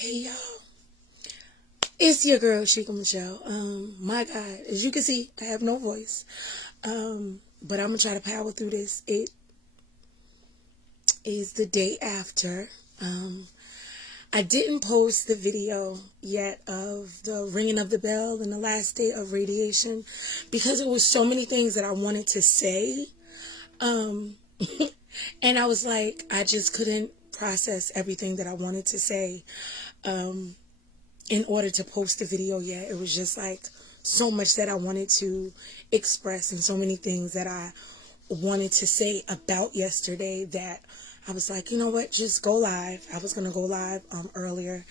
Hey y'all, it's your girl Sheikah Michelle. My God, as you can see, I have no voice. But I'm gonna try to power through this. It is the day after. I didn't post the video yet of the ringing of the bell and the last day of radiation because it was so many things that I wanted to say. And I was like, I just couldn't process everything that I wanted to say. In order to post the video yet. It was just like so much that I wanted to express and so many things that I wanted to say about yesterday that I was like, you know what, just go live. I was gonna go live earlier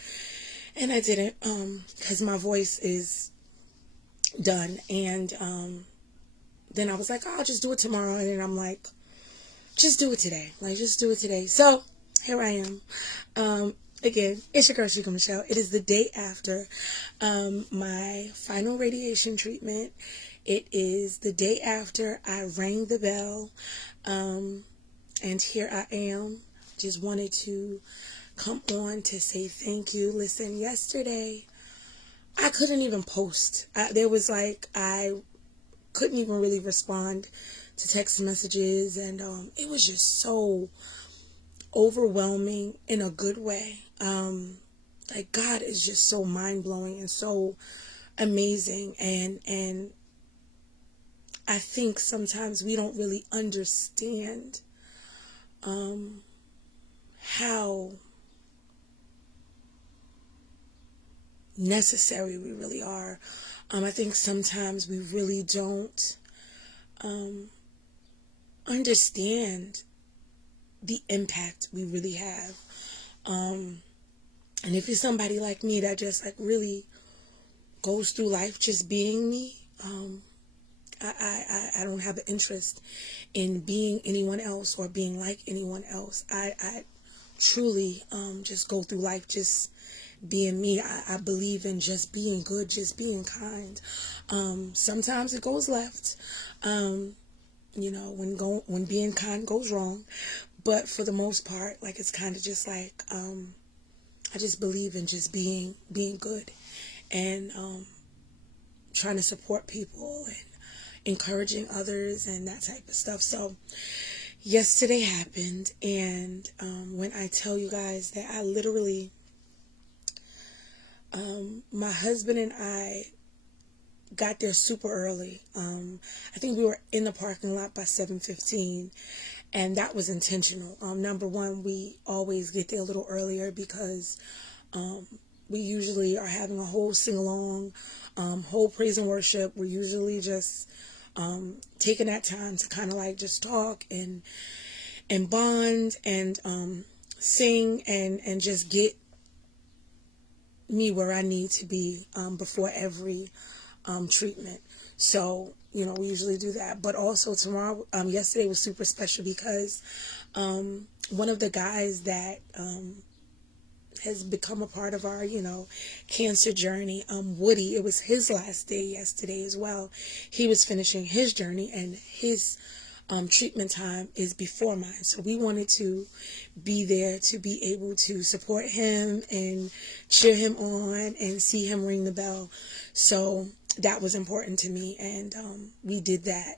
and I didn't because my voice is done. And then I was like, oh, I'll just do it tomorrow. And then I'm like, just do it today. Like, just do it today. So here I am. Again, it's your girl Sheikah Michelle. It is the day after my final radiation treatment. It is the day after I rang the bell. And here I am. Just wanted to come on to say thank you. Listen, yesterday I couldn't even post. I couldn't even really respond to text messages, and it was just so overwhelming in a good way. Like, God is just so mind-blowing and so amazing, and I think sometimes we don't really understand how necessary we really are. I think sometimes we really don't understand the impact we really have. And if you're somebody like me that just like really goes through life just being me, I don't have an interest in being anyone else or being like anyone else. I truly just go through life just being me. I believe in just being good, just being kind. Sometimes it goes left, when being kind goes wrong. But for the most part, like, it's kind of just like I just believe in just being good and trying to support people and encouraging others and that type of stuff. So yesterday happened, and when I tell you guys that I literally, my husband and I got there super early. I think we were in the parking lot by 7:15, and that was intentional. Number one, we always get there a little earlier because we usually are having a whole sing-along, whole praise and worship. We're usually just taking that time to kind of like just talk and bond and sing and just get me where I need to be before every treatment. So, we usually do that. But also tomorrow, yesterday was super special because one of the guys that has become a part of our, cancer journey, Woody, it was his last day yesterday as well. He was finishing his journey, and his treatment time is before mine. So we wanted to be there to be able to support him and cheer him on and see him ring the bell. So that was important to me, and we did that.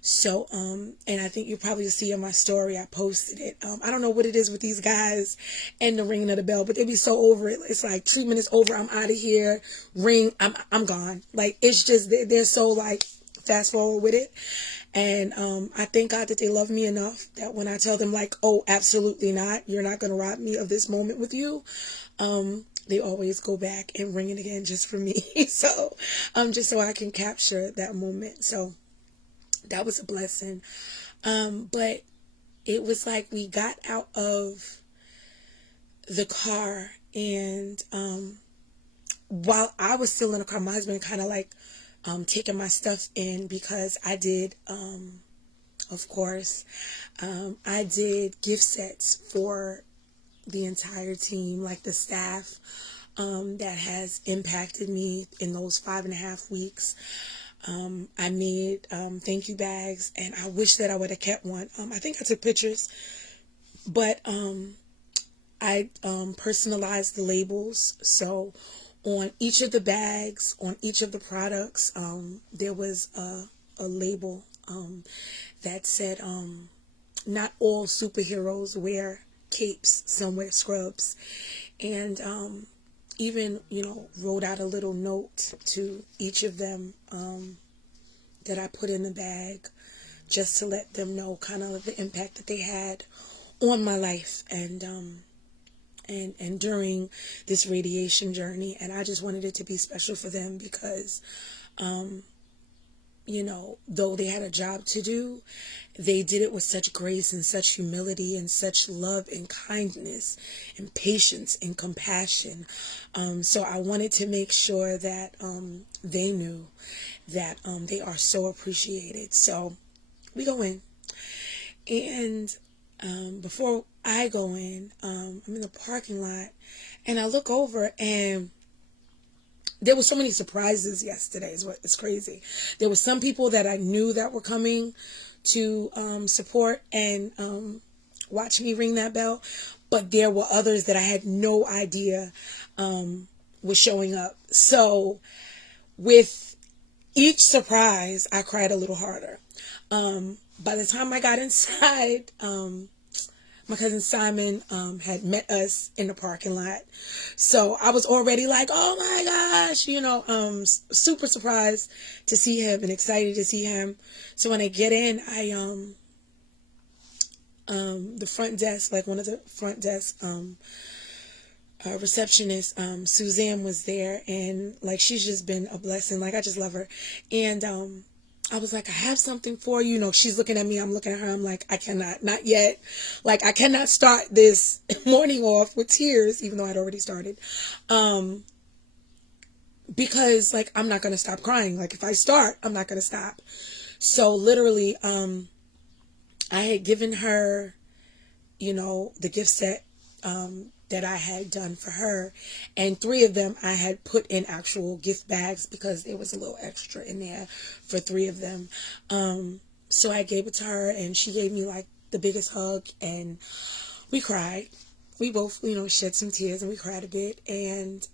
So, and I think you probably see in my story, I posted it. I don't know what it is with these guys and the ringing of the bell, but they be so over it. It's like, treatment is over, I'm out of here, ring, I'm gone. Like, it's just, they're so like fast forward with it. And I thank God that they love me enough that when I tell them like, oh, absolutely not, you're not going to rob me of this moment with you, they always go back and ring it again just for me. So, just so I can capture that moment. So that was a blessing. But it was like we got out of the car, and while I was still in the car, my husband kind of like taking my stuff in because I did, of course, I did gift sets for the entire team, like the staff that has impacted me in those 5.5 weeks. I made thank you bags, and I wish that I would have kept one. I think I took pictures, but I personalized the labels. So on each of the bags, on each of the products, there was a label that said, not all superheroes wear capes, some wear scrubs. And even, wrote out a little note to each of them that I put in the bag, just to let them know kind of the impact that they had on my life and during this radiation journey. And I just wanted it to be special for them because though they had a job to do, they did it with such grace and such humility and such love and kindness and patience and compassion. So I wanted to make sure that they knew that they are so appreciated. So we go in, and before I go in, I'm in the parking lot, and I look over, and there were so many surprises yesterday. It's crazy. There were some people that I knew that were coming to support and watch me ring that bell, but there were others that I had no idea was showing up. So with each surprise, I cried a little harder. By the time I got inside, my cousin Simon had met us in the parking lot. So I was already like, oh my gosh, super surprised to see him and excited to see him. So when I get in, the front desk, like one of the front desk receptionist, Suzanne was there, and like she's just been a blessing. Like I just love her. And I was like, I have something for you. She's looking at me, I'm looking at her. I'm like, I cannot, not yet. Like I cannot start this morning off with tears, even though I'd already started. Because like I'm not gonna stop crying. Like if I start, I'm not gonna stop. So literally, I had given her, the gift set that I had done for her, and 3 of them I had put in actual gift bags because there was a little extra in there for 3 of them. So I gave it to her, and she gave me like the biggest hug, and we cried. We both, shed some tears, and we cried a bit. And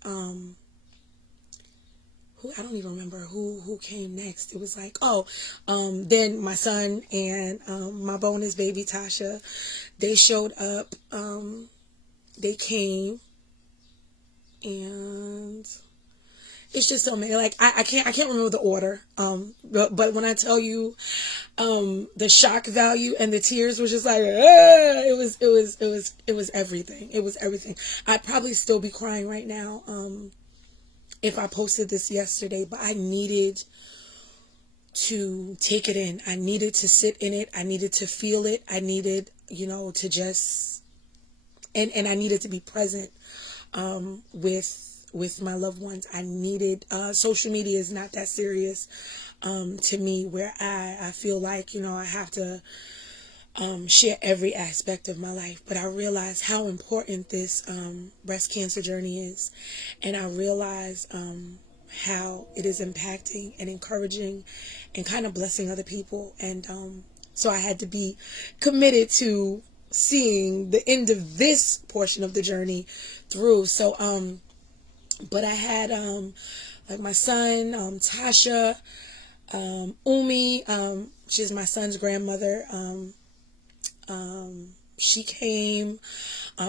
I don't even remember who came next. It was like, then my son and my bonus baby Tasha, they showed up. They came, and it's just so many. Like I can't remember the order. But when I tell you, the shock value and the tears was just like, it was everything. It was everything. I'd probably still be crying right now, if I posted this yesterday, but I needed to take it in. I needed to sit in it. I needed to feel it. I needed, to just, and I needed to be present, with my loved ones. I needed, social media is not that serious, to me, where I feel like, I have to, share every aspect of my life. But I realized how important this breast cancer journey is, and I realized how it is impacting and encouraging and kind of blessing other people. And so I had to be committed to seeing the end of this portion of the journey through. So but I had like my son, Tasha, Umi, she's my son's grandmother. She came,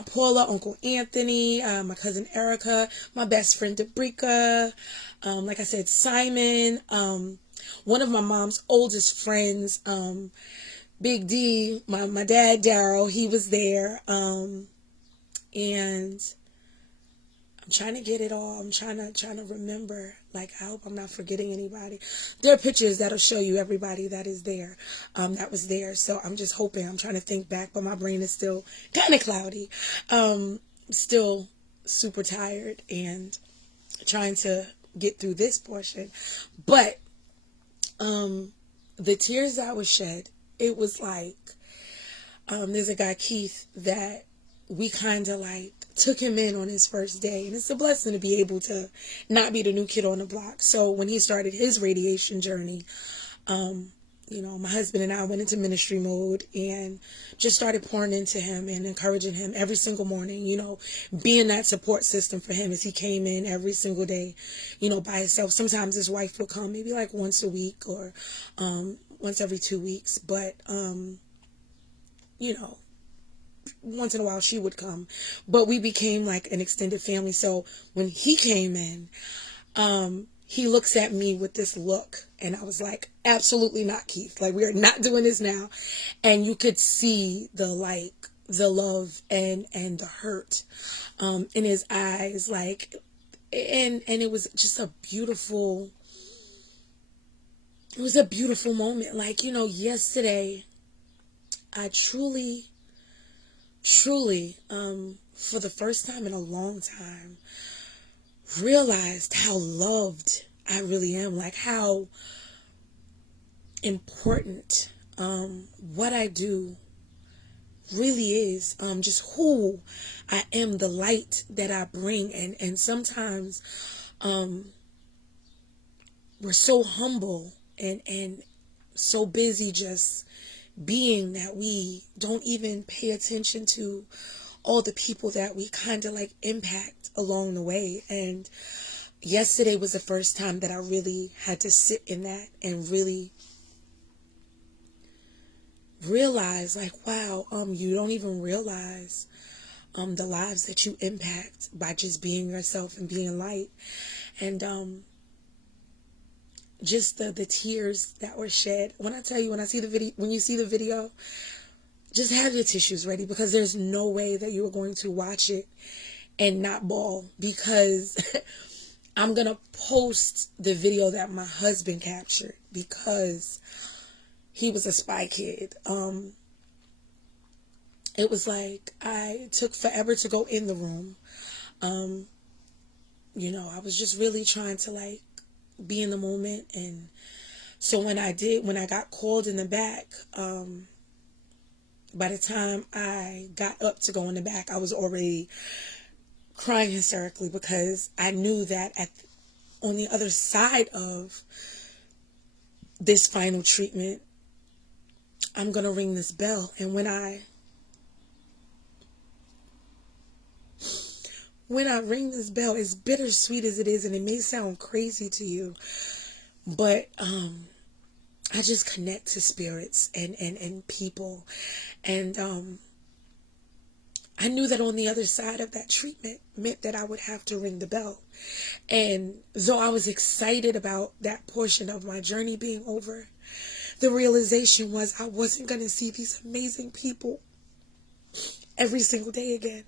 Paula, Uncle Anthony, my cousin Erica, my best friend Dabrika, like I said, Simon, one of my mom's oldest friends, Big D, my dad Daryl, he was there, and I'm trying to get it all. I'm trying to remember. Like, I hope I'm not forgetting anybody. There are pictures that'll show you everybody that is there, that was there. So I'm just hoping. I'm trying to think back, but my brain is still kind of cloudy. Still super tired and trying to get through this portion. But the tears that was shed, it was like, there's a guy, Keith, that we kind of like took him in on his first day, and it's a blessing to be able to not be the new kid on the block. So when he started his radiation journey, my husband and I went into ministry mode and just started pouring into him and encouraging him every single morning, being that support system for him as he came in every single day, by himself. Sometimes his wife would come maybe like once a week or once every 2 weeks. But, once in a while she would come. But we became like an extended family. So when he came in, he looks at me with this look, and I was like, absolutely not, Keith. Like, we are not doing this now. And you could see the love and the hurt in his eyes, like, and it was just a beautiful moment. Like, yesterday I truly for the first time in a long time realized how loved I really am, like how important what I do really is, just who I am, the light that I bring. And sometimes we're so humble and so busy just being that we don't even pay attention to all the people that we kind of like impact along the way. And yesterday was the first time that I really had to sit in that and really realize, like, wow, you don't even realize the lives that you impact by just being yourself and being light. And just the tears that were shed. When I tell you, when you see the video, just have your tissues ready, because there's no way that you are going to watch it and not bawl, because I'm going to post the video that my husband captured, because he was a spy kid. It was like I took forever to go in the room. I was just really trying to like be in the moment. And so when I got called in the back, by the time I got up to go in the back, I was already crying hysterically, because I knew that on the other side of this final treatment, I'm going to ring this bell. And when I ring this bell, as bittersweet as it is, and it may sound crazy to you, but I just connect to spirits and people. And I knew that on the other side of that treatment meant that I would have to ring the bell. And though I was excited about that portion of my journey being over, the realization was I wasn't going to see these amazing people every single day again.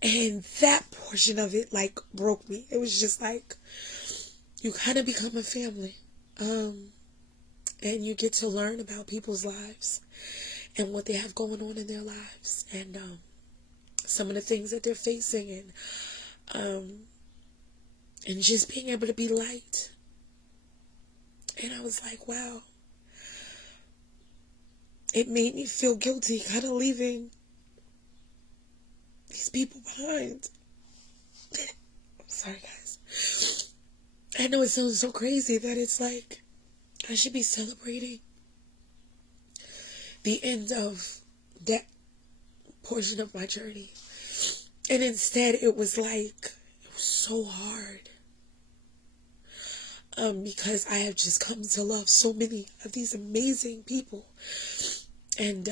And that portion of it like broke me. It was just like, you kind of become a family. And you get to learn about people's lives and what they have going on in their lives, and some of the things that they're facing, and just being able to be light. And I was like, wow. It made me feel guilty kind of leaving these people behind. I'm sorry, guys. I know it sounds so crazy that it's like I should be celebrating the end of that portion of my journey. And instead it was so hard. Because I have just come to love so many of these amazing people. And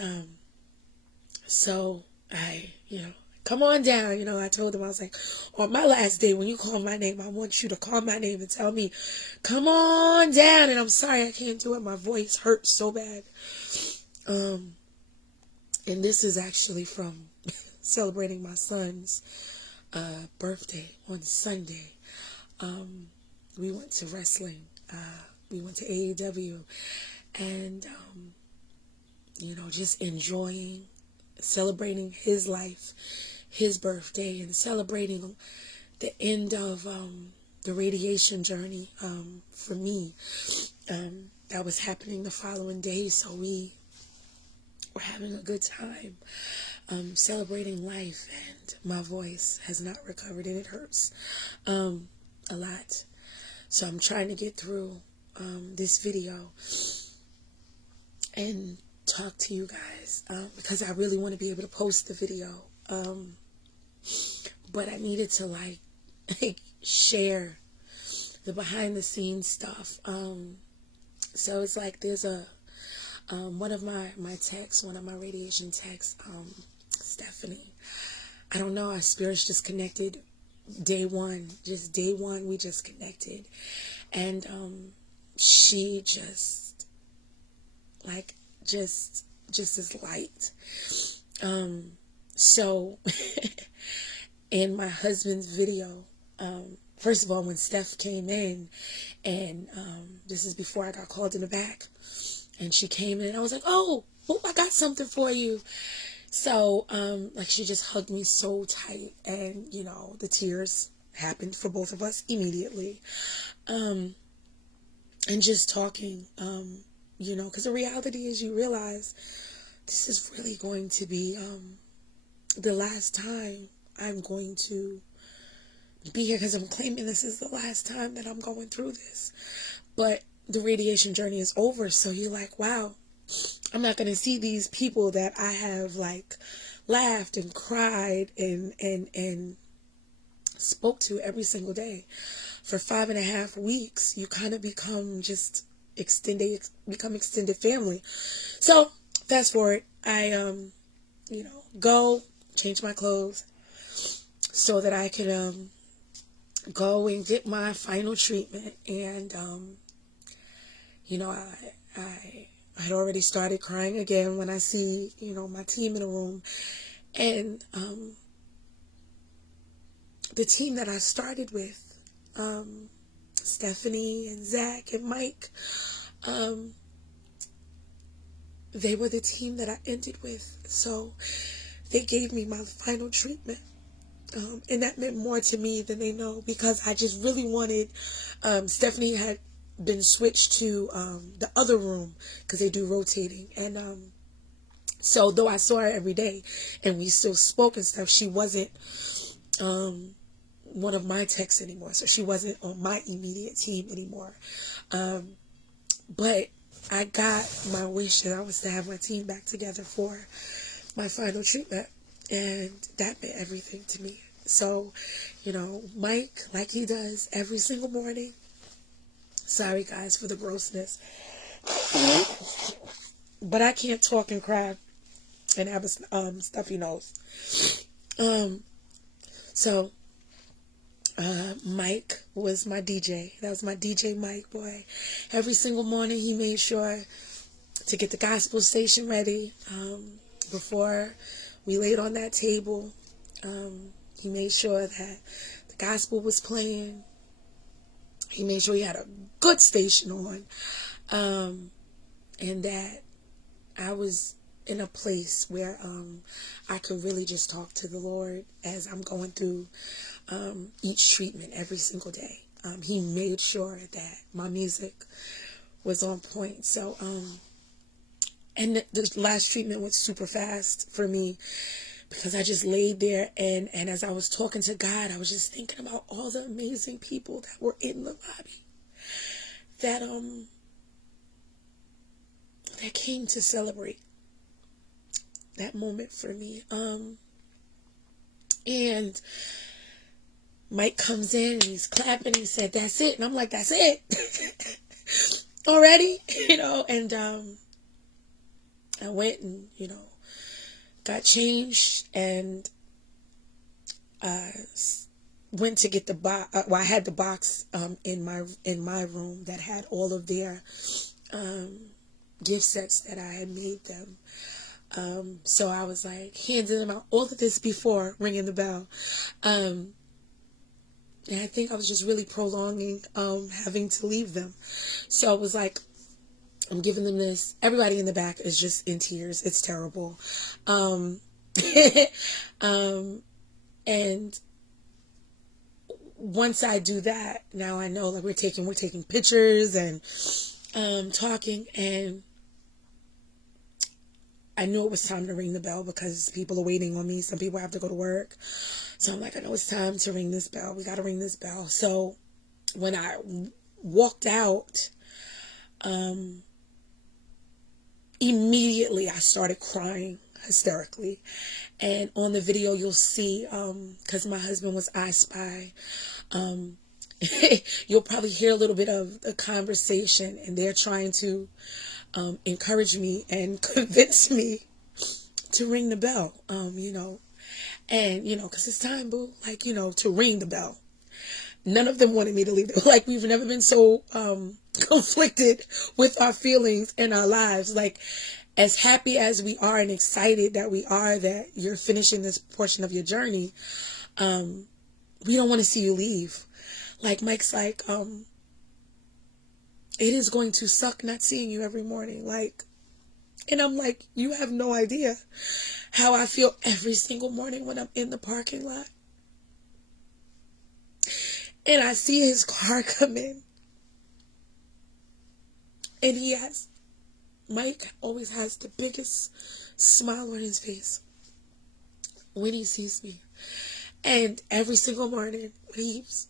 so I, come on down. I told them, I was like, on my last day, when you call my name, I want you to call my name and tell me, come on down. And I'm sorry I can't do it. My voice hurts so bad. And this is actually from celebrating my son's birthday on Sunday. We went to wrestling. We went to AEW. And, just enjoying, celebrating his life, his birthday, and celebrating the end of the radiation journey for me. That was happening the following day. So we were having a good time celebrating life. And my voice has not recovered, and it hurts a lot. So I'm trying to get through this video and talk to you guys, because I really want to be able to post the video, but I needed to like share the behind the scenes stuff. So it's like there's a one of my texts, one of my radiation texts, Stephanie, I don't know, our spirits just connected day one, we just connected. And she just like just is light. So in my husband's video, first of all, when Steph came in, and this is before I got called in the back, and she came in, I was like, oh, I got something for you. So like she just hugged me so tight, and you know, the tears happened for both of us immediately. And just talking, you know, because the reality is, you realize this is really going to be the last time I'm going to be here, because I'm claiming this is the last time that I'm going through this. But the radiation journey is over, so you're like, wow, I'm not going to see these people that I have like laughed and cried and spoke to every single day for 5.5 weeks. You kind of become just extended family. So fast forward, I you know, go change my clothes so that I could go and get my final treatment. And you know, I had already started crying again when I see, you know, my team in a room. And the team that I started with, Stephanie and Zach and Mike, they were the team that I ended with. So they gave me my final treatment. And that meant more to me than they know, because I just really wanted, Stephanie had been switched to the other room because they do rotating. And so though I saw her every day and we still spoke and stuff, she wasn't one of my techs anymore. So she wasn't on my immediate team anymore. But I got my wish, and I was to have my team back together for my final treatment. And that meant everything to me. So, you know, Mike, like he does every single morning. Sorry, guys, for the grossness. But I can't talk and cry and have a stuffy nose. So, Mike was my DJ. That was my DJ, Mike, boy. Every single morning, he made sure to get the gospel station ready. Before we laid on that table, he made sure that the gospel was playing. He made sure he had a good station on. And that I was in a place where I could really just talk to the Lord as I'm going through each treatment every single day. He made sure that my music was on point. So, and the last treatment went super fast for me, because I just laid there, and as I was talking to God, I was just thinking about all the amazing people that were in the lobby that that came to celebrate that moment for me. And Mike comes in and he's clapping and he said, "That's it." And I'm like, "That's it?" Already? You know, and I went and, you know, got changed, and went to get the box. Well, I had the box in my room that had all of their gift sets that I had made them. So I was like handing them out, all of this before ringing the bell. And I think I was just really prolonging having to leave them. So it was like, I'm giving them this. Everybody in the back is just in tears. It's terrible. And once I do that, now I know, like, we're taking pictures and talking, and I knew it was time to ring the bell because people are waiting on me. Some people have to go to work. So I'm like, I know it's time to ring this bell. We got to ring this bell. So when I walked out, Immediately I started crying hysterically. And on the video you'll see, because my husband was I Spy, you'll probably hear a little bit of the conversation, and they're trying to encourage me and convince me to ring the bell, and, because it's time, boo, like, to ring the bell. None of them wanted me to leave. Like, we've never been so conflicted with our feelings in our lives. Like, as happy as we are and excited that we are that you're finishing this portion of your journey, we don't want to see you leave. Like, Mike's like, it is going to suck not seeing you every morning. Like, and I'm like, you have no idea how I feel every single morning when I'm in the parking lot. And I see his car come in. And Mike always has the biggest smile on his face when he sees me. And every single morning when he's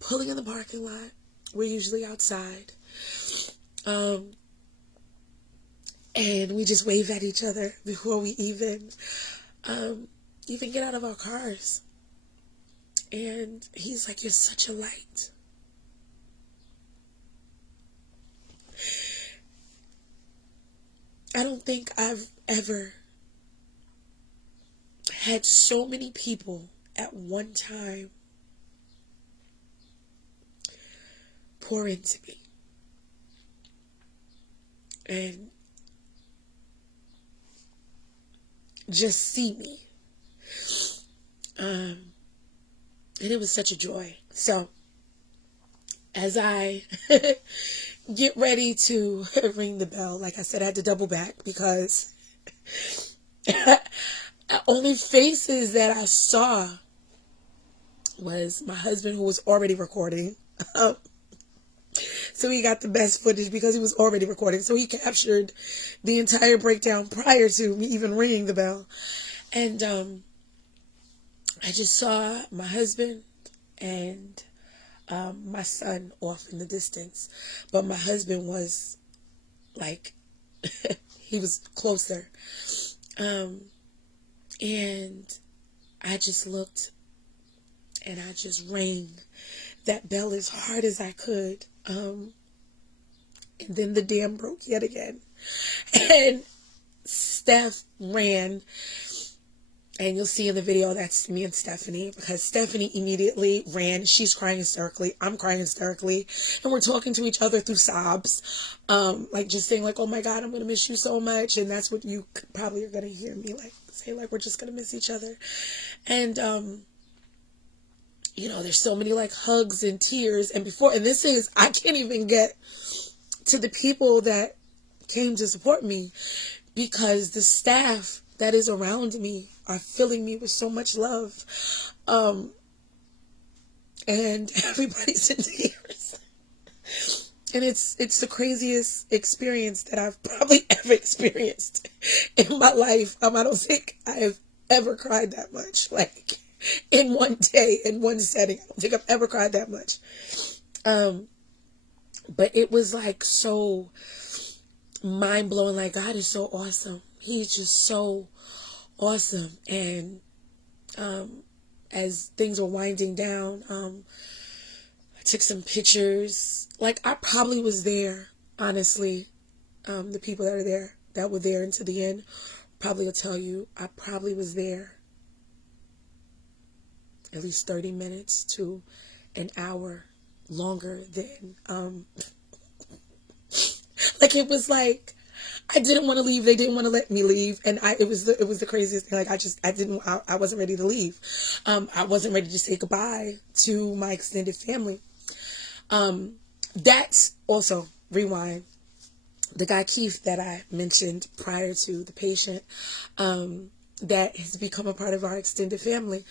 pulling in the parking lot, we're usually outside. And we just wave at each other before we even get out of our cars. And he's like, you're such a light. I don't think I've ever had so many people at one time pour into me. And just see me. And it was such a joy. So, as I get ready to ring the bell, like I said, I had to double back because only faces that I saw was my husband, who was already recording. So he got the best footage because he was already recording. So he captured the entire breakdown prior to me even ringing the bell. And I just saw my husband and my son off in the distance. But my husband was like, he was closer. And I just looked and I just rang that bell as hard as I could. And then the dam broke yet again. And Steph ran. And you'll see in the video, that's me and Stephanie, because Stephanie immediately ran. She's crying hysterically. I'm crying hysterically. And we're talking to each other through sobs. Like just saying like, oh my God, I'm going to miss you so much. And that's what you probably are going to hear me like say, like, we're just going to miss each other. And, there's so many like hugs and tears. And this is, I can't even get to the people that came to support me, because the staff that is around me are filling me with so much love. And everybody's in tears. And it's the craziest experience that I've probably ever experienced in my life. I don't think I have ever cried that much. Like, in one day, in one setting. I don't think I've ever cried that much. But it was like so mind-blowing. Like, God is so awesome. He's just so awesome. And as things were winding down, I took some pictures. Like, I probably was there, honestly. The people that were there into the end probably will tell you I probably was there at least 30 minutes to an hour longer than like, it was like I didn't want to leave. They didn't want to let me leave. And it was the craziest thing. Like, I wasn't ready to leave. I wasn't ready to say goodbye to my extended family. That's also, rewind, the guy Keith that I mentioned prior to the patient, that has become a part of our extended family.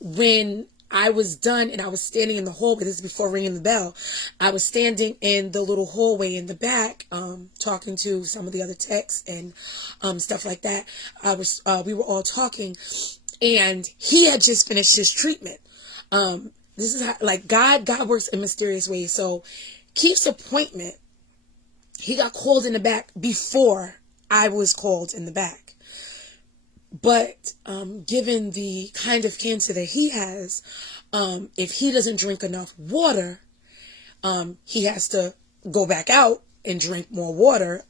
When I was done and I was standing in the hallway, this is before ringing the bell, I was standing in the little hallway in the back, talking to some of the other techs and stuff like that. We were all talking, and he had just finished his treatment. This is how, like, God works in mysterious ways. So Keith's appointment, he got called in the back before I was called in the back. But given the kind of cancer that he has, if he doesn't drink enough water, he has to go back out and drink more water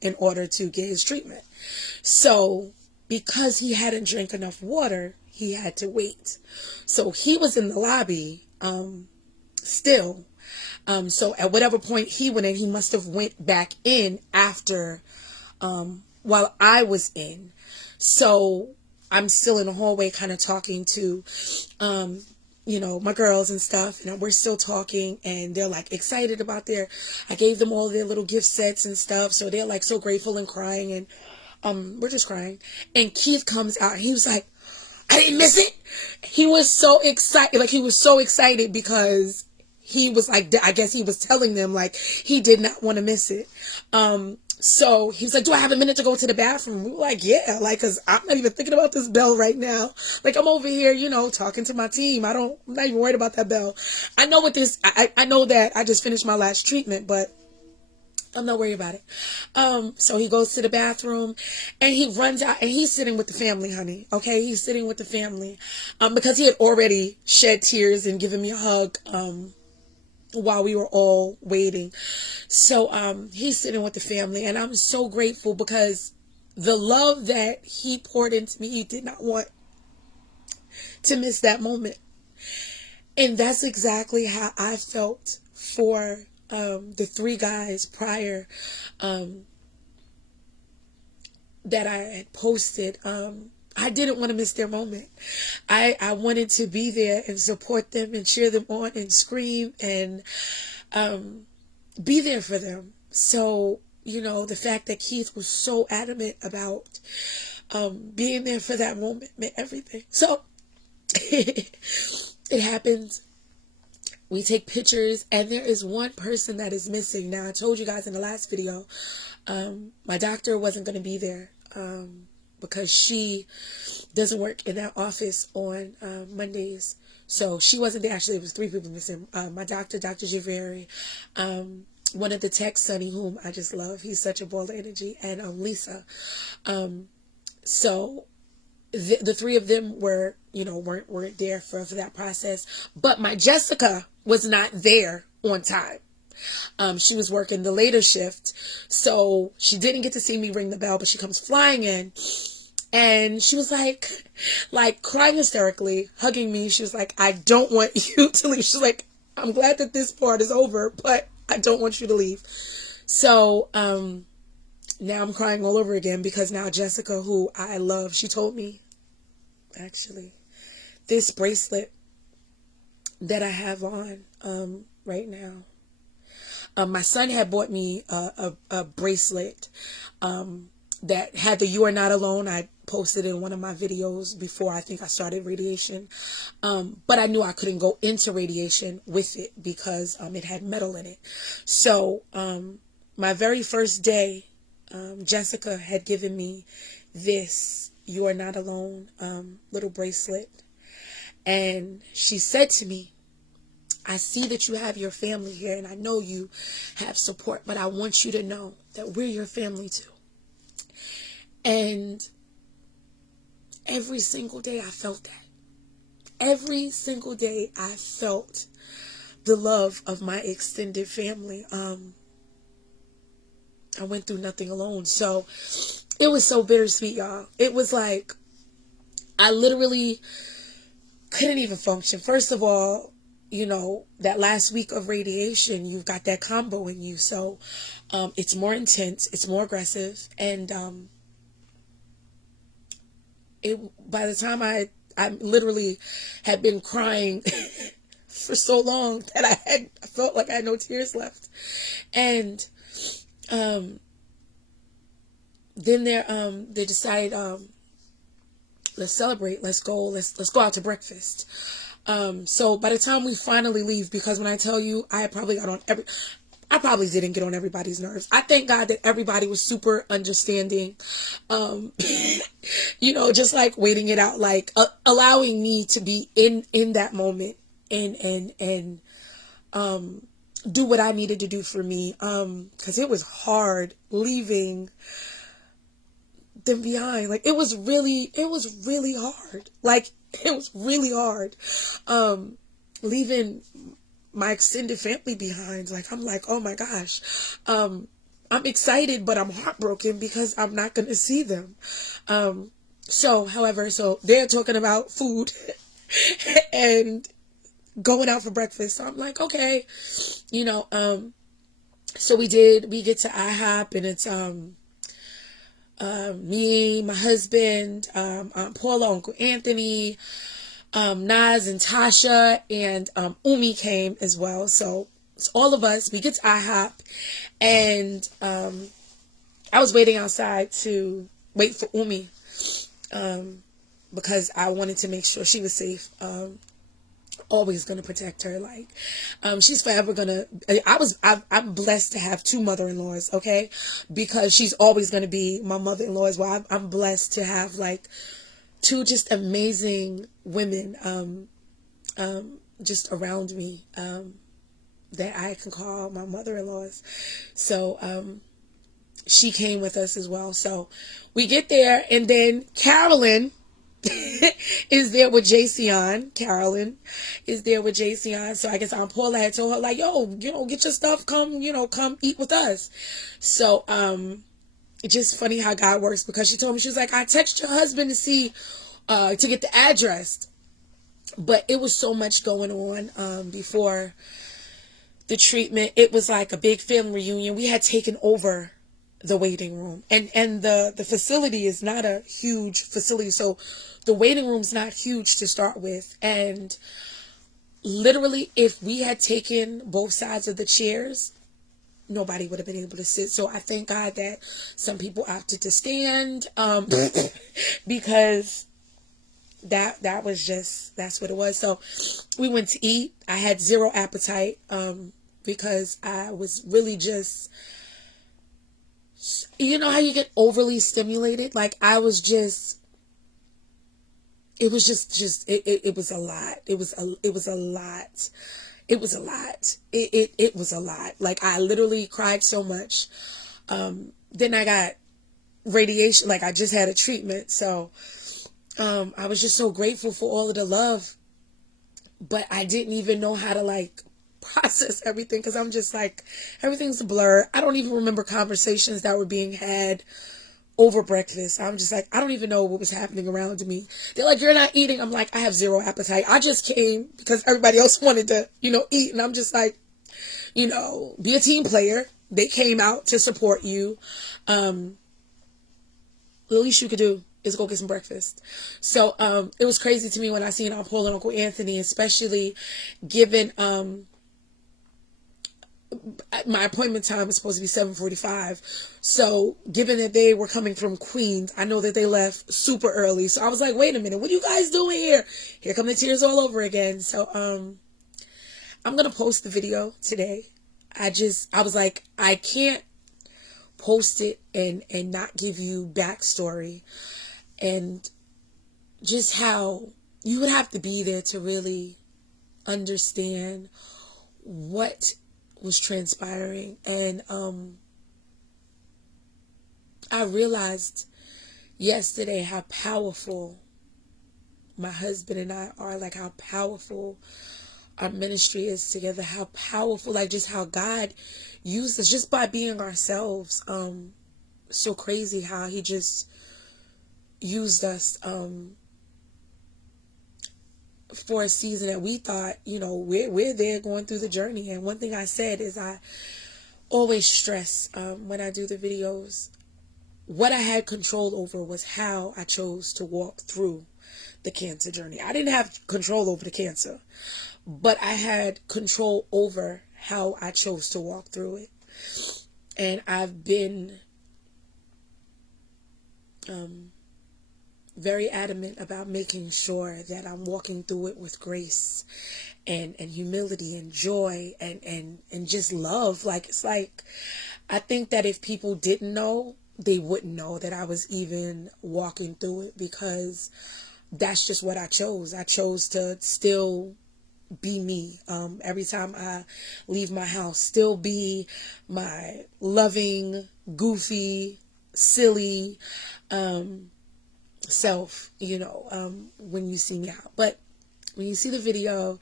in order to get his treatment. So because he hadn't drank enough water, he had to wait. So he was in the lobby still. So at whatever point he went in, he must have went back in after while I was in. So I'm still in the hallway kind of talking to my girls and stuff, and we're still talking, and they're like excited about I gave them all their little gift sets and stuff, so they're like so grateful and crying, and we're just crying. And Keith comes out, and he was like, I didn't miss it. He was so excited, because he was like, I guess he was telling them like he did not want to miss it. So he was like, do I have a minute to go to the bathroom? We were like, yeah, like, cause I'm not even thinking about this bell right now. Like, I'm over here, talking to my team. I'm not even worried about that bell. I know I know that I just finished my last treatment, but I'm not worried about it. So he goes to the bathroom, and he runs out, and he's sitting with the family, honey. Okay. He's sitting with the family, because he had already shed tears and given me a hug, while we were all waiting. So he's sitting with the family, and I'm so grateful, because the love that he poured into me, he did not want to miss that moment. And that's exactly how I felt for the 3 guys prior that I had posted. I didn't want to miss their moment. I wanted to be there and support them and cheer them on and scream and be there for them. So, the fact that Keith was so adamant about being there for that moment meant everything. So it happens. We take pictures, and there is one person that is missing. Now, I told you guys in the last video, my doctor wasn't going to be there because she doesn't work in that office on Mondays. So she wasn't there. Actually, it was 3 people missing. My doctor, Dr. Javeri, one of the techs, Sonny, whom I just love. He's such a ball of energy. And Lisa. So the 3 of them weren't there for that process. But my Jessica was not there on time. She was working the later shift, so she didn't get to see me ring the bell, but she comes flying in, and she was like crying hysterically, hugging me. She was like, I don't want you to leave. She's like, I'm glad that this part is over, but I don't want you to leave. So now I'm crying all over again, because now Jessica, who I love, she told me, actually, this bracelet that I have on right now, my son had bought me a bracelet that had the "You Are Not Alone." I posted in one of my videos before I think I started radiation. But I knew I couldn't go into radiation with it because it had metal in it. So my very first day, Jessica had given me this "You Are Not Alone" little bracelet. And she said to me, I see that you have your family here, and I know you have support, but I want you to know that we're your family too. And every single day I felt that. Every single day I felt the love of my extended family. I went through nothing alone. So it was so bittersweet, y'all. It was like I literally couldn't even function. First of all, that last week of radiation, you've got that combo in you. So it's more intense, it's more aggressive. And by the time I literally had been crying for so long that I felt like I had no tears left. And then they decided, let's celebrate, let's go out to breakfast. So by the time we finally leave, because when I tell you, I probably didn't get on everybody's nerves. I thank God that everybody was super understanding, just like waiting it out, like allowing me to be in that moment and do what I needed to do for me. Because it was hard leaving them behind. Like, it was really hard. Like, it was really hard. Leaving my extended family behind. Like, I'm like, oh my gosh. I'm excited, but I'm heartbroken because I'm not going to see them. However, they're talking about food and going out for breakfast. So I'm like, okay, so we get to IHOP, and it's, me, my husband, Aunt Paula, Uncle Anthony, Naz and Tasha, and, Umi came as well. So it's all of us. We get to IHOP, and, I was waiting outside to wait for Umi, because I wanted to make sure she was safe. Always gonna protect her. Like, she's forever gonna. I'm blessed to have two mother-in-laws. Okay, because she's always gonna be my mother-in-law as well. I'm blessed to have like two just amazing women, just around me, that I can call my mother-in-laws. So, she came with us as well. So we get there, and then Carolyn is there with Jayceon. Carolyn is there with Jayceon. So I guess Aunt Paula had told her, like, yo, get your stuff, come eat with us. So, it's just funny how God works, because she told me, she was like, I text your husband to see, to get the address. But it was so much going on, before the treatment. It was like a big family reunion. We had taken over the waiting room, and the facility is not a huge facility. So the waiting room's not huge to start with. And literally, if we had taken both sides of the chairs, nobody would have been able to sit. So I thank God that some people opted to stand, because that was that's what it was. So we went to eat. I had zero appetite, because I was really just, how you get overly stimulated? Like, I was just, it was it was a lot. It was a lot. It was a lot. It was a lot. Like, I literally cried so much. Then I got radiation. Like, I just had a treatment. So, I was just so grateful for all of the love, but I didn't even know how to like process everything, because I'm just like, everything's a blur. I don't even remember conversations that were being had over breakfast. I'm just like, I don't even know what was happening around me. They're like, you're not eating. I'm like, I have zero appetite. I just came because everybody else wanted to, eat. And I'm just like, be a team player. They came out to support you. The least you could do is go get some breakfast. So, it was crazy to me when I seen Aunt Paula and Uncle Anthony, especially given, my appointment time was supposed to be 7:45. So given that they were coming from Queens, I know that they left super early. So I was like, wait a minute, what are you guys doing here? Here come the tears all over again. So, I'm going to post the video today. I was like, I can't post it and not give you backstory, and just how you would have to be there to really understand what was transpiring. And I realized yesterday how powerful my husband and I are, like how powerful our ministry is together, how powerful, like just how God used us just by being ourselves. So crazy how he just used us for a season that we thought, we're there going through the journey. And one thing I said is, I always stress when I do the videos, what I had control over was how I chose to walk through the cancer journey. I didn't have control over the cancer, but I had control over how I chose to walk through it. And I've been very adamant about making sure that I'm walking through it with grace and humility and joy and just love. Like, it's like, I think that if people didn't know, they wouldn't know that I was even walking through it, because that's just what I chose. I chose to still be me. Every time I leave my house, still be my loving, goofy, silly self, when you see me out. But when you see the video,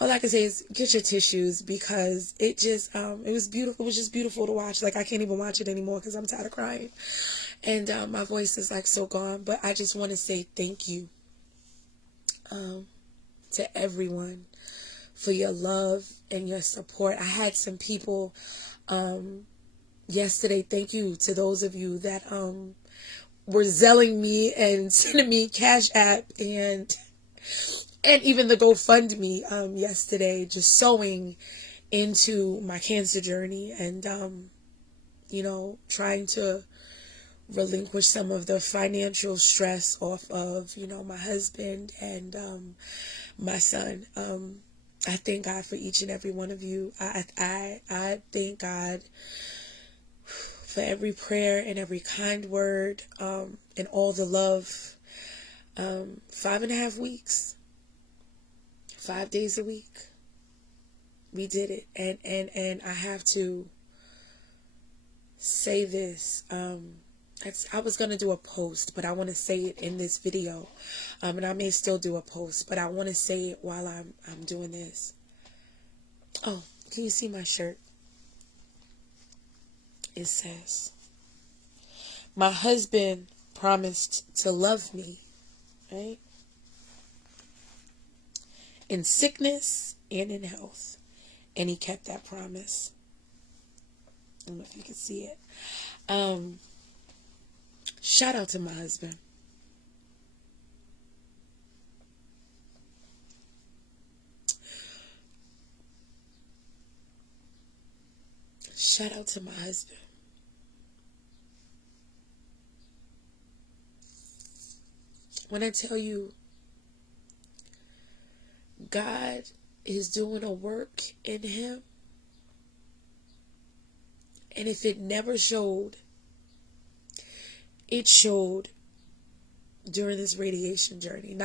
all I can say is get your tissues, because it just, it was beautiful. It was just beautiful to watch. Like, I can't even watch it anymore because I'm tired of crying. And my voice is like so gone. But I just want to say thank you to everyone for your love and your support. I had some people yesterday. Thank you to those of you that were zelling me and sending me Cash App and even the GoFundMe yesterday, just sewing into my cancer journey and trying to relinquish some of the financial stress off of my husband and my son. I thank God for each and every one of you. I thank God for every prayer and every kind word and all the love. 5.5 weeks, 5 days a week, we did it. And I have to say this. I was going to do a post, but I want to say it in this video. And I may still do a post, but I want to say it while I'm doing this. Oh, can you see my shirt? It says, my husband promised to love me, right? In sickness and in health. And he kept that promise. I don't know if you can see it. Shout out to my husband. Shout out to my husband. When I tell you God is doing a work in him, and if it never showed, it showed during this radiation journey.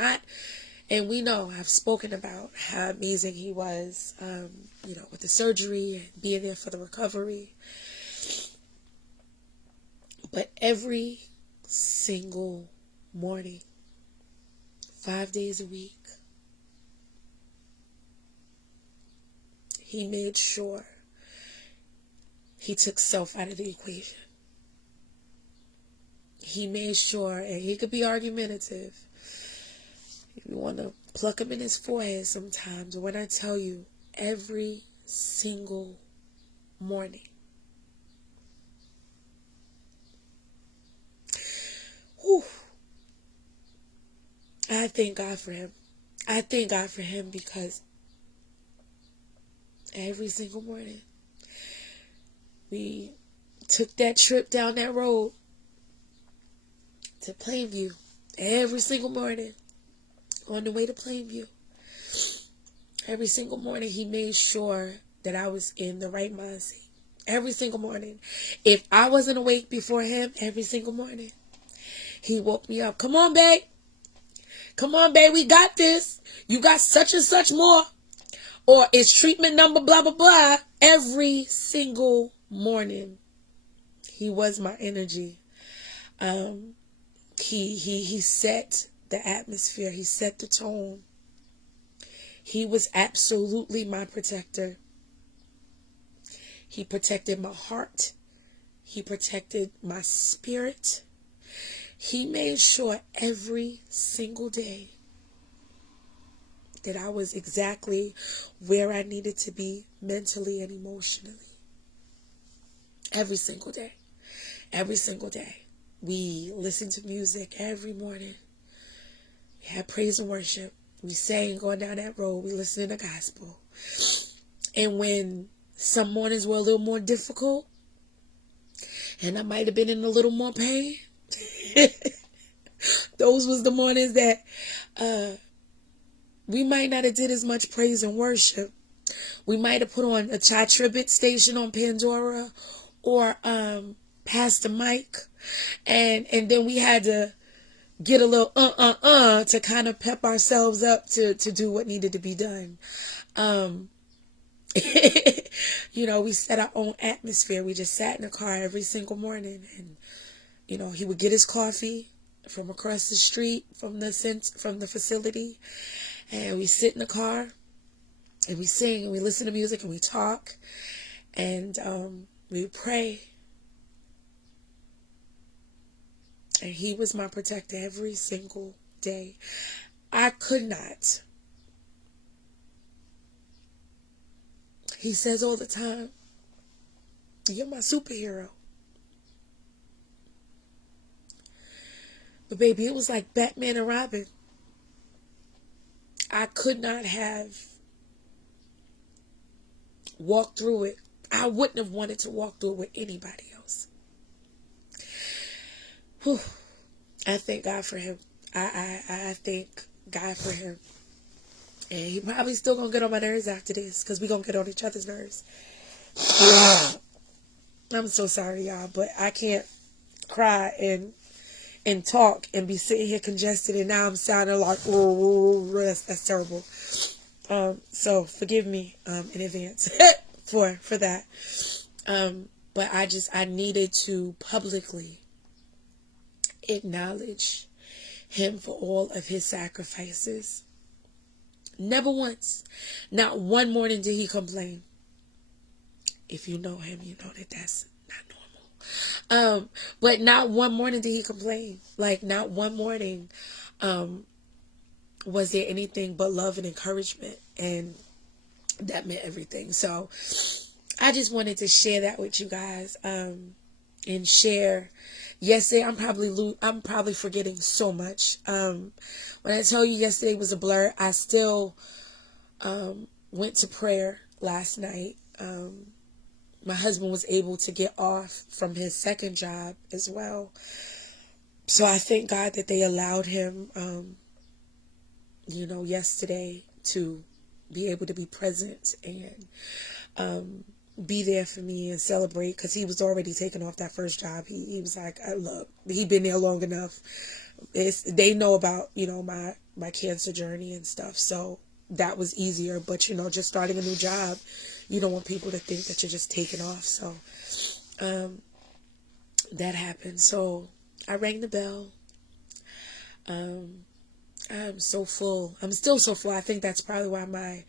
And we know, I've spoken about how amazing he was, with the surgery and being there for the recovery. But every single morning, 5 days a week, he made sure he took self out of the equation. He made sure, and he could be argumentative. You want to pluck him in his forehead sometimes. When I tell you, every single morning. Whew, I thank God for him. I thank God for him because every single morning we took that trip down that road to Plainview. Every single morning on the way to Plainview. Every single morning he made sure that I was in the right mindset. Every single morning. If I wasn't awake before him, every single morning, he woke me up. Come on, babe. Come on, babe. We got this. You got such and such more. Or it's treatment number blah, blah, blah. Every single morning, he was my energy. He set the atmosphere. He set the tone. He was absolutely my protector. He protected my heart. He protected my spirit. He made sure every single day that I was exactly where I needed to be mentally and emotionally. Every single day. Every single day. We listened to music every morning. We had praise and worship. We sang going down that road. We listened to the gospel. And when some mornings were a little more difficult, and I might have been in a little more pain, those was the mornings that we might not have did as much praise and worship. We might have put on a Chai Tribute station on Pandora or Pastor Mike, and then we had to get a little to kind of pep ourselves up to do what needed to be done. We set our own atmosphere. We just sat in the car every single morning, and he would get his coffee from across the street from the facility, and we sit in the car and we sing and we listen to music and we talk, and we pray. And he was my protector every single day. I could not. He says all the time, "You're my superhero." But baby, it was like Batman and Robin. I could not have walked through it. I wouldn't have wanted to walk through it with anybody else. Whew. I thank God for him. I thank God for him. And he probably still gonna get on my nerves after this, because we gonna get on each other's nerves. I'm so sorry, y'all, but I can't cry and talk and be sitting here congested, and now I'm sounding like, that's terrible. So forgive me in advance for that. But I needed to publicly acknowledge him for all of his sacrifices. Never once, not one morning did he complain. If you know him, you know that that's not normal. But not one morning did he complain. Like, not one morning was there anything but love and encouragement, and that meant everything. So I just wanted to share that with you guys, and share. Yesterday, I'm probably forgetting so much. When I tell you yesterday was a blur, I still went to prayer last night. My husband was able to get off from his second job as well. So I thank God that they allowed him, yesterday to be able to be present and be there for me and celebrate, because he was already taking off that first job. He was like, look, he'd been there long enough. They know about, my cancer journey and stuff. So that was easier. But, just starting a new job, you don't want people to think that you're just taking off. So that happened. So I rang the bell. I'm so full. I'm still so full. I think that's probably why my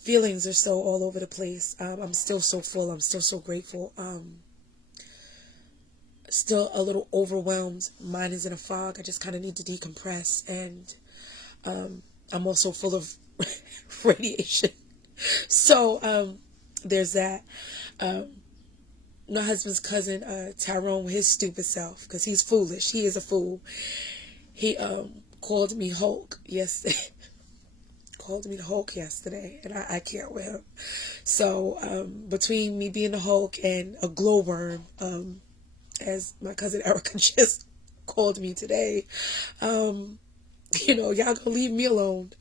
feelings are so all over the place. I'm still so full. I'm still so grateful. Still a little overwhelmed. Mine is in a fog. I just kind of need to decompress. And I'm also full of radiation. So there's that. My husband's cousin, Tyrone, with his stupid self, because he's foolish. He is a fool. He called me Hulk yesterday. Called me the Hulk yesterday, and I can't with him. So between me being the Hulk and a glowworm, as my cousin Erica just called me today, y'all gonna leave me alone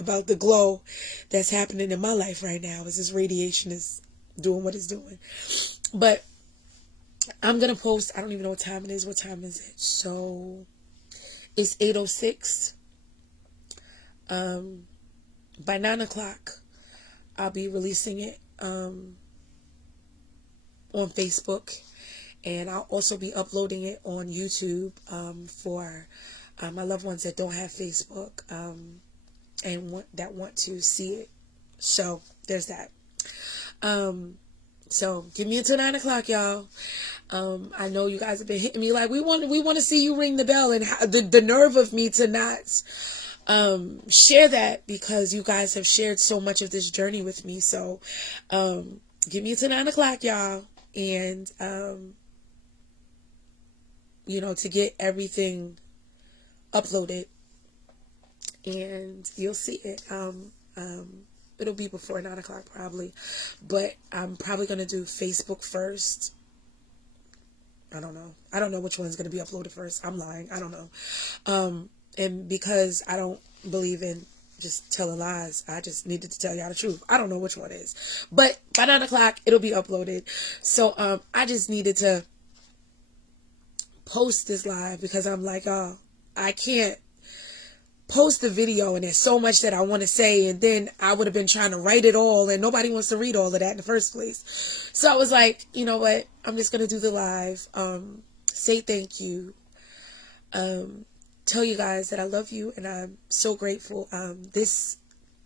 about the glow that's happening in my life right now, as this radiation is doing what it's doing. But I'm gonna post. I don't even know what time it is. What time is it? So it's 8:06. By 9 o'clock, I'll be releasing it on Facebook, and I'll also be uploading it on YouTube for my loved ones that don't have Facebook and want to see it. So there's that. So give me until 9 o'clock, y'all. I know you guys have been hitting me like, we want to see you ring the bell, and the nerve of me to not share that, because you guys have shared so much of this journey with me. So give me until 9 o'clock, y'all, and to get everything uploaded, and you'll see it. It'll be before 9 o'clock probably, but I'm probably gonna do Facebook first. I don't know which one's gonna be uploaded first. I'm lying. I don't know. And because I don't believe in just telling lies, I just needed to tell y'all the truth. I don't know which one is. But by 9 o'clock, it'll be uploaded. So I just needed to post this live, because I'm like, I can't post the video and there's so much that I want to say, and then I would have been trying to write it all and nobody wants to read all of that in the first place. So I was like, you know what, I'm just gonna do the live, say thank you, tell you guys that I love you and I'm so grateful. This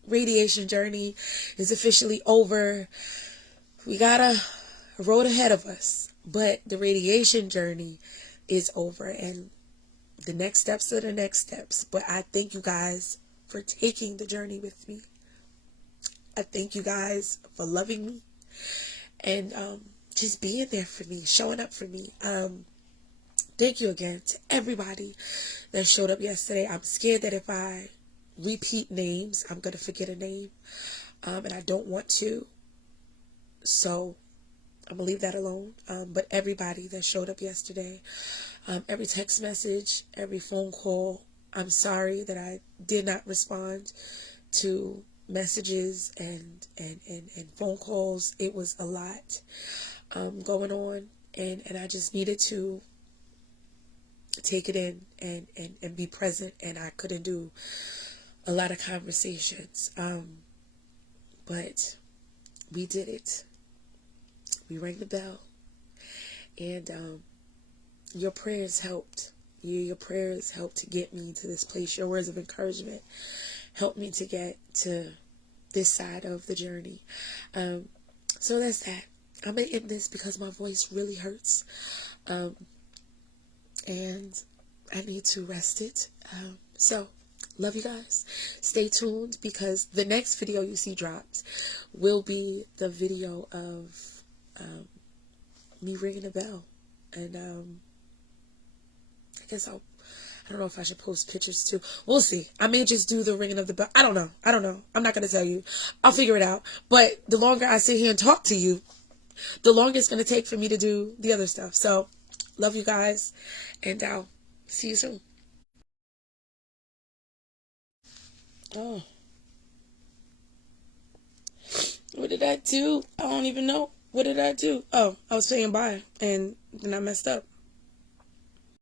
radiation journey is officially over. We got a road ahead of us, but the radiation journey is over, and the next steps are the next steps. But I thank you guys for taking the journey with me. I thank you guys for loving me and just being there for me, showing up for me. Thank you again to everybody that showed up yesterday. I'm scared that if I repeat names, I'm going to forget a name, and I don't want to. So I'm going to leave that alone. But everybody that showed up yesterday, every text message, every phone call, I'm sorry that I did not respond to messages and phone calls. It was a lot going on, and I just needed to take it in and be present, and I couldn't do a lot of conversations. But we did it. We rang the bell, and your prayers helped. Your prayers helped to get me to this place. Your words of encouragement helped me to get to this side of the journey. So that's that. I'm going to end this because my voice really hurts. And I need to rest it. So, love you guys. Stay tuned because the next video you see dropped will be the video of me ringing the bell. And I guess I don't know if I should post pictures too. We'll see. I may just do the ringing of the bell. I don't know. I'm not going to tell you. I'll figure it out. But the longer I sit here and talk to you, the longer it's going to take for me to do the other stuff. So, love you guys. And I'll see you soon. Oh. What did I do? I don't even know. What did I do? Oh, I was saying bye. And then I messed up.